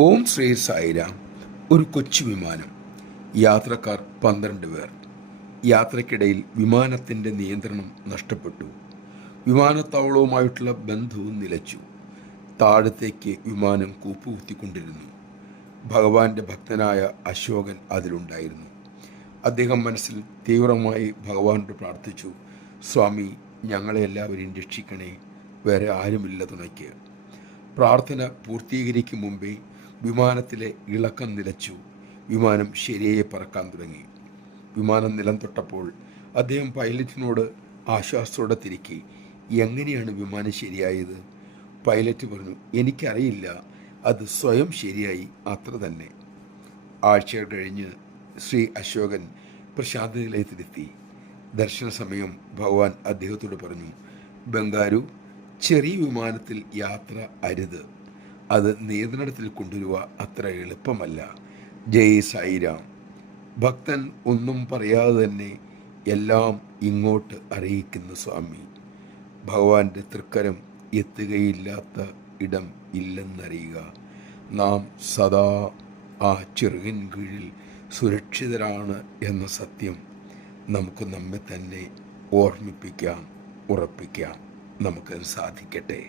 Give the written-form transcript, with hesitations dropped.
ഓം ശ്രീ സായിരാം. ഒരു കൊച്ചു വിമാനം, യാത്രക്കാർ 12 പേർ. യാത്രക്കിടയിൽ വിമാനത്തിൻ്റെ നിയന്ത്രണം നഷ്ടപ്പെട്ടു. വിമാനത്താവളവുമായിട്ടുള്ള ബന്ധവും നിലച്ചു. താഴത്തേക്ക് വിമാനം കൂപ്പുകുത്തിക്കൊണ്ടിരുന്നു. ഭഗവാന്റെ ഭക്തനായ അശോകൻ അതിലുണ്ടായിരുന്നു. അദ്ദേഹം മനസ്സിൽ തീവ്രമായി ഭഗവാനോട് പ്രാർത്ഥിച്ചു, സ്വാമി, ഞങ്ങളെ എല്ലാവരെയും രക്ഷിക്കണേ, വേറെ ആരുമില്ല തുണയ്ക്ക്. പ്രാർത്ഥന പൂർത്തീകരിക്കും മുമ്പേ വിമാനത്തിലെ ഇളക്കം നിലച്ചു. വിമാനം ശരിയായി പറക്കാൻ തുടങ്ങി. വിമാനം നിലം തൊട്ടപ്പോൾ അദ്ദേഹം പൈലറ്റിനോട് ആശ്വാസത്തോടെ തിരക്കി, എങ്ങനെയാണ് വിമാനം ശരിയായത്? പൈലറ്റ് പറഞ്ഞു, എനിക്കറിയില്ല, അത് സ്വയം ശരിയായി, അത്ര തന്നെ. ആഴ്ചകൾ കഴിഞ്ഞ് ശ്രീ അശോകൻ പ്രശാന്ത നിലയത്തിലെത്തി. ദർശന സമയം ഭഗവാൻ അദ്ദേഹത്തോട് പറഞ്ഞു, ബംഗാരു, ചെറിയ വിമാനത്തിൽ യാത്ര അരുത്. അത് നിയന്ത്രണത്തിൽ കൊണ്ടുവരിക അത്ര എളുപ്പമല്ല. ജയ് സായിരാം. ഭക്തൻ ഒന്നും പറയാതെ തന്നെ എല്ലാം ഇങ്ങോട്ട് അറിയിക്കുന്ന സ്വാമി. ഭഗവാന്റെ തൃക്കരം എത്തുകയില്ലാത്ത ഇടം ഇല്ലെന്നറിയുക. നാം സദാ ആ ചെറുകിൻ കീഴിൽ സുരക്ഷിതരാണ് എന്ന സത്യം നമുക്ക് നമ്മെ തന്നെ ഓർമ്മിപ്പിക്കാം, ഉറപ്പിക്കാം. നമുക്കത് സാധിക്കട്ടെ.